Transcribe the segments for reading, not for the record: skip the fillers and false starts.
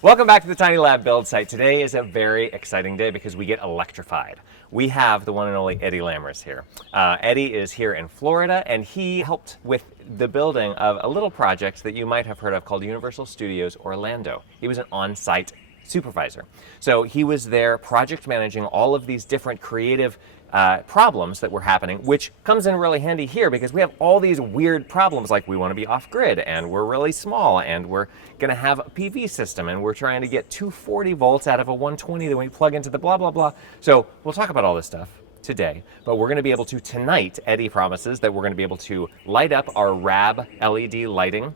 Welcome back to the Tiny Lab build site. Today is a very exciting day because we get electrified. We have the one and only Eddie Lammers here. Eddie is here in Florida, and he helped with the building of a little project that you might have heard of called Universal Studios Orlando. He was an on-site supervisor. So he was there project managing all of these different creative problems that were happening, which comes in really handy here because we have all these weird problems, like we want to be off-grid and we're really small and we're going to have a PV system and we're trying to get 240 volts out of a 120 that we plug into the blah, blah, blah. So we'll talk about all this stuff today, but we're going to be able to tonight, Eddie promises that we're going to be able to light up our RAB LED lighting.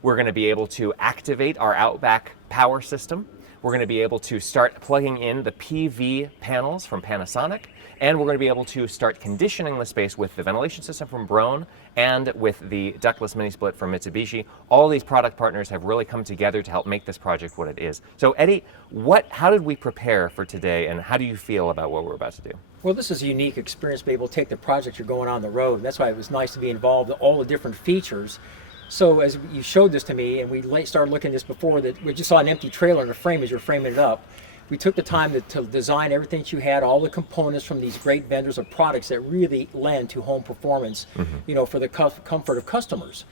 We're going to be able to activate our Outback power system. We're going to be able to start plugging in the PV panels from Panasonic, and we're going to be able to start conditioning the space with the ventilation system from Broan and with the ductless mini split from Mitsubishi. All these product partners have really come together to help make this project what it is. So Eddie, how did we prepare for today, and how do you feel about what we're about to do? Well, this is a unique experience to be able to take the project you're going on the road, and that's why it was nice to be involved in all the different features. So as you showed this to me, and we started looking at this before, that we just saw an empty trailer in a frame as you're framing it up. We took the time to design everything that you had, all the components from these great vendors of products that really lend to home performance, for the comfort of customers.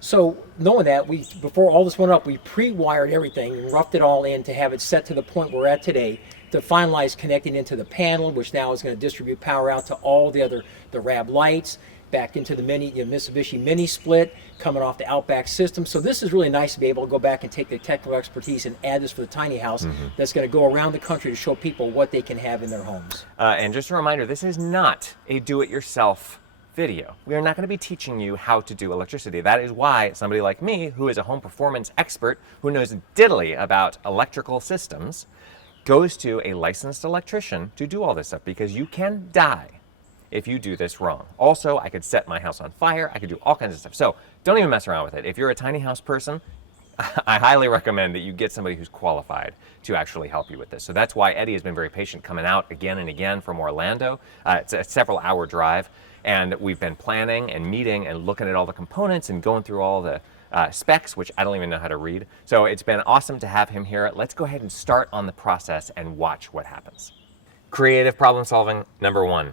So knowing that, before all this went up, we pre-wired everything and roughed it all in to have it set to the point we're at today, to finalize connecting into the panel, which now is going to distribute power out to all the RAB lights, back into the Mitsubishi mini split, coming off the Outback system. So this is really nice to be able to go back and take the technical expertise and add this for the tiny house that's going to go around the country to show people what they can have in their homes. And just a reminder, this is not a do-it-yourself video. We are not going to be teaching you how to do electricity. That is why somebody like me, who is a home performance expert, who knows diddly about electrical systems, goes to a licensed electrician to do all this stuff, because you can die if you do this wrong. Also, I could set my house on fire. I could do all kinds of stuff. So don't even mess around with it. If you're a tiny house person, I highly recommend that you get somebody who's qualified to actually help you with this. So that's why Eddie has been very patient coming out again and again from Orlando. It's a several-hour drive, and we've been planning and meeting and looking at all the components and going through all the specs, which I don't even know how to read. So it's been awesome to have him here. Let's go ahead and start on the process and watch what happens. Creative problem solving number one.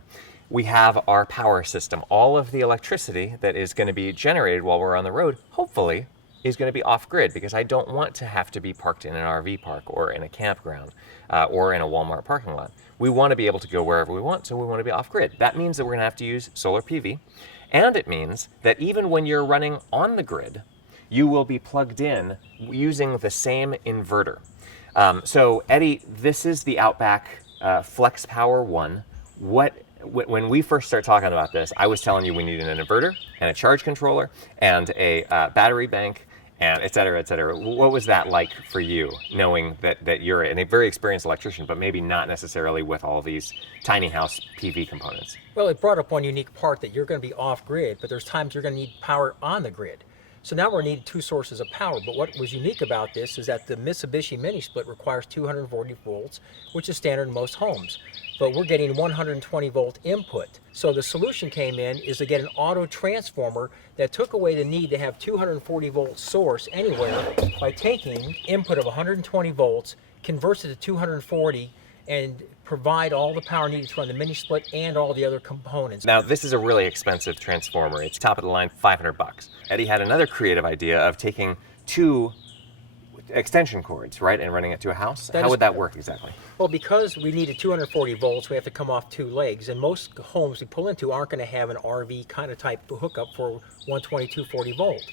We have our power system. All of the electricity that is going to be generated while we're on the road, hopefully, is going to be off-grid, because I don't want to have to be parked in an RV park or in a campground or in a Walmart parking lot. We want to be able to go wherever we want, so we want to be off-grid. That means that we're going to have to use solar PV, and it means that even when you're running on the grid, you will be plugged in using the same inverter. So Eddie, this is the Outback Flex Power 1. When we first started talking about this, I was telling you we needed an inverter and a charge controller and a battery bank and et cetera, et cetera. What was that like for you, knowing that you're a very experienced electrician, but maybe not necessarily with all these tiny house PV components? Well, it brought up one unique part, that you're going to be off grid, but there's times you're going to need power on the grid. So now we're needing two sources of power. But what was unique about this is that the Mitsubishi mini split requires 240 volts, which is standard in most homes. But we're getting 120 volt input. So the solution came in is to get an auto transformer that took away the need to have 240 volt source anywhere by taking input of 120 volts, converts it to 240, and provide all the power needed to run the mini split and all the other components. Now, this is a really expensive transformer. It's top of the line, $500. Eddie had another creative idea of taking two extension cords, right, and running it to a house. How would that work exactly? Well, because we needed 240 volts, we have to come off two legs, and most homes we pull into aren't going to have an RV kind of type hookup for 120, 240 volt.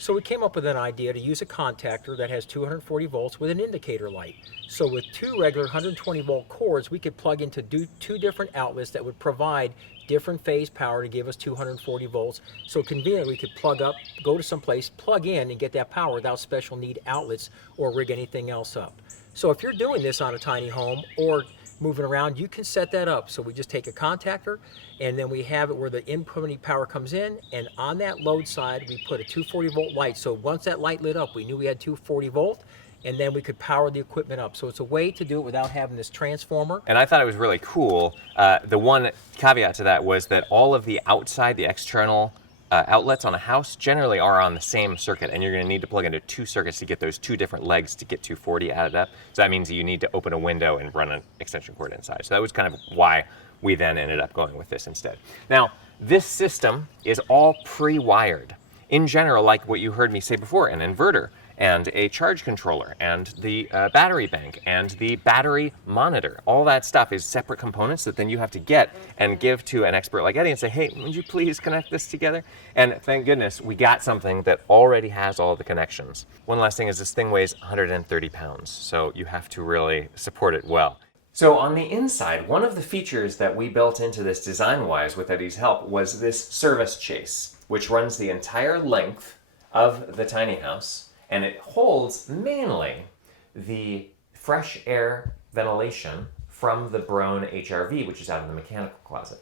So we came up with an idea to use a contactor that has 240 volts with an indicator light. So with two regular 120 volt cords, we could plug into two different outlets that would provide different phase power to give us 240 volts. So conveniently, we could plug up, go to some place, plug in, and get that power without special need outlets or rig anything else up. So if you're doing this on a tiny home or moving around, you can set that up. So we just take a contactor, and then we have it where the input power comes in, and on that load side, we put a 240 volt light. So once that light lit up, we knew we had 240 volt, and then we could power the equipment up. So it's a way to do it without having this transformer. And I thought it was really cool. The one caveat to that was that all of the outside, the external outlets on a house generally are on the same circuit, and you're going to need to plug into 2 circuits to get those 2 different legs to get 240 added up. So that means you need to open a window and run an extension cord inside. So that was kind of why we then ended up going with this instead. Now, this system is all pre-wired. In general, like what you heard me say before, an inverter and a charge controller and the battery bank and the battery monitor. All that stuff is separate components that then you have to get and give to an expert like Eddie and say, hey, would you please connect this together? And thank goodness we got something that already has all the connections. One last thing is this thing weighs 130 pounds, so you have to really support it well. So on the inside, one of the features that we built into this design-wise with Eddie's help was this service chase, which runs the entire length of the tiny house, and it holds mainly the fresh air ventilation from the Broan HRV, which is out in the mechanical closet.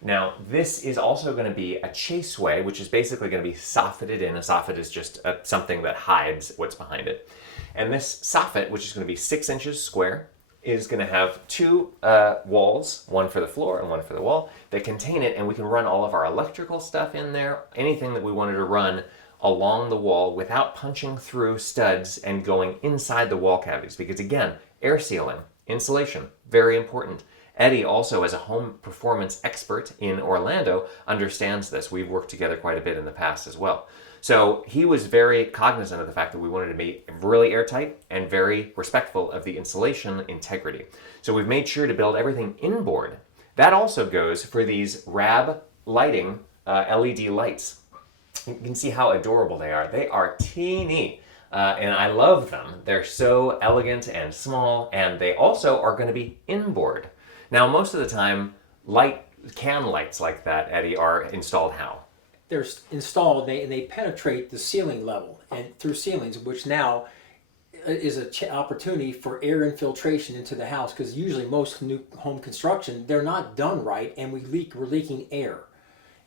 Now, this is also going to be a chaseway, which is basically going to be soffitted in. A soffit is just something that hides what's behind it. And this soffit, which is going to be 6 inches square, is going to have 2 walls, one for the floor and one for the wall, that contain it, and we can run all of our electrical stuff in there, anything that we wanted to run along the wall without punching through studs and going inside the wall cavities. Because again, air sealing, insulation, very important. Eddie also, as a home performance expert in Orlando, understands this. We've worked together quite a bit in the past as well. So he was very cognizant of the fact that we wanted to be really airtight and very respectful of the insulation integrity. So we've made sure to build everything inboard. That also goes for these RAB lighting LED lights. You can see how adorable they are. They are teeny, and I love them. They're so elegant and small, and they also are going to be inboard. Now, most of the time, can lights like that, Eddie, are installed how? They're installed, and they penetrate the ceiling level and through ceilings, which now is an opportunity for air infiltration into the house, because usually most new home construction, they're not done right, and we're leaking air.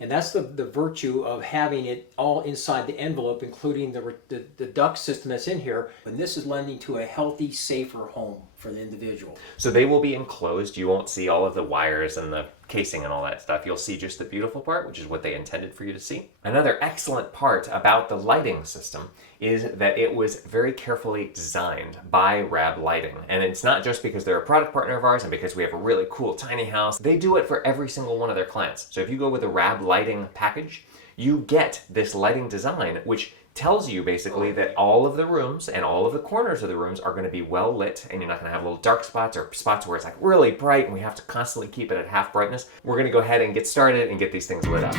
And that's the virtue of having it all inside the envelope, including the duct system that's in here. And this is lending to a healthy, safer home for the individual. So they will be enclosed. You won't see all of the wires and the casing and all that stuff. You'll see just the beautiful part, which is what they intended for you to see. Another excellent part about the lighting system is that it was very carefully designed by RAB Lighting. And it's not just because they're a product partner of ours and because we have a really cool tiny house. They do it for every single one of their clients. So if you go with a RAB Lighting package, you get this lighting design, which tells you basically that all of the rooms and all of the corners of the rooms are going to be well lit, and you're not going to have little dark spots or spots where it's like really bright and we have to constantly keep it at half brightness. We're going to go ahead and get started and get these things lit up.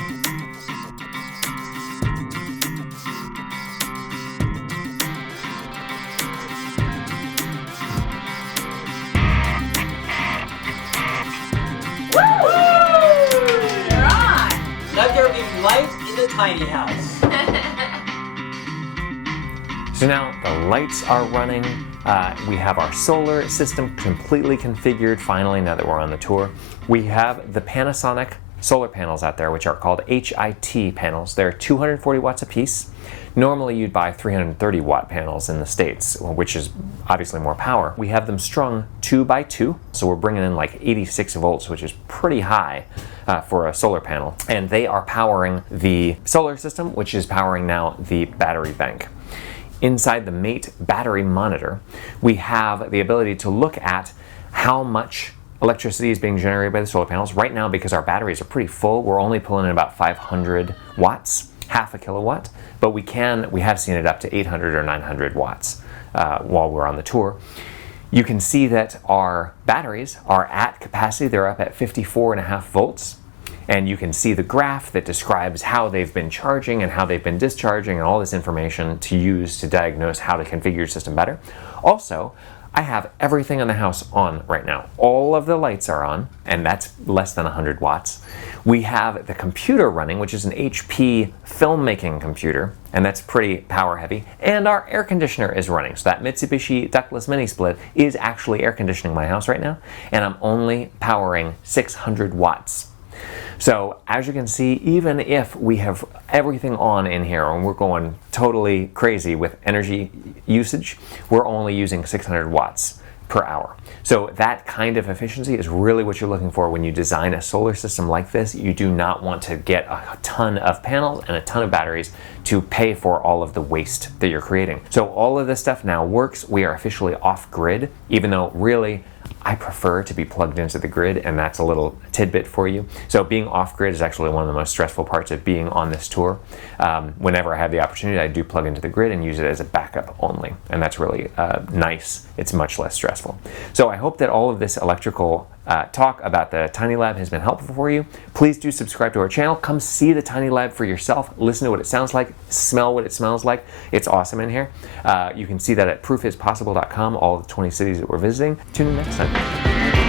You're on! Let there be light in the tiny house. So now the lights are running. We have our solar system completely configured finally now that we're on the tour. We have the Panasonic solar panels out there, which are called HIT panels. They're 240 watts a piece. Normally you'd buy 330 watt panels in the States, which is obviously more power. We have them strung 2 by 2, so we're bringing in like 86 volts, which is pretty high for a solar panel. And they are powering the solar system, which is powering now the battery bank. Inside the Mate battery monitor, we have the ability to look at how much electricity is being generated by the solar panels. Right now, because our batteries are pretty full, we're only pulling in about 500 watts, half a kilowatt, but we have seen it up to 800 or 900 watts while we're on the tour. You can see that our batteries are at capacity. They're up at 54.5 volts. And you can see the graph that describes how they've been charging and how they've been discharging and all this information to use to diagnose how to configure your system better. Also, I have everything in the house on right now. All of the lights are on, and that's less than 100 watts. We have the computer running, which is an HP filmmaking computer, and that's pretty power heavy. And our air conditioner is running. So that Mitsubishi ductless mini split is actually air conditioning my house right now, and I'm only powering 600 watts. So as you can see, even if we have everything on in here and we're going totally crazy with energy usage, we're only using 600 watts per hour. So that kind of efficiency is really what you're looking for when you design a solar system like this. You do not want to get a ton of panels and a ton of batteries to pay for all of the waste that you're creating. So all of this stuff now works. We are officially off grid, even though really I prefer to be plugged into the grid, and that's a little tidbit for you. So being off grid is actually one of the most stressful parts of being on this tour. Whenever I have the opportunity, I do plug into the grid and use it as a backup only, and that's really nice. It's much less stressful. So I hope that all of this electrical talk about the Tiny Lab has been helpful for you. Please do subscribe to our channel. Come see the Tiny Lab for yourself. Listen to what it sounds like. Smell what it smells like. It's awesome in here. You can see that at proofispossible.com, all of the 20 cities that we're visiting. Tune in next time.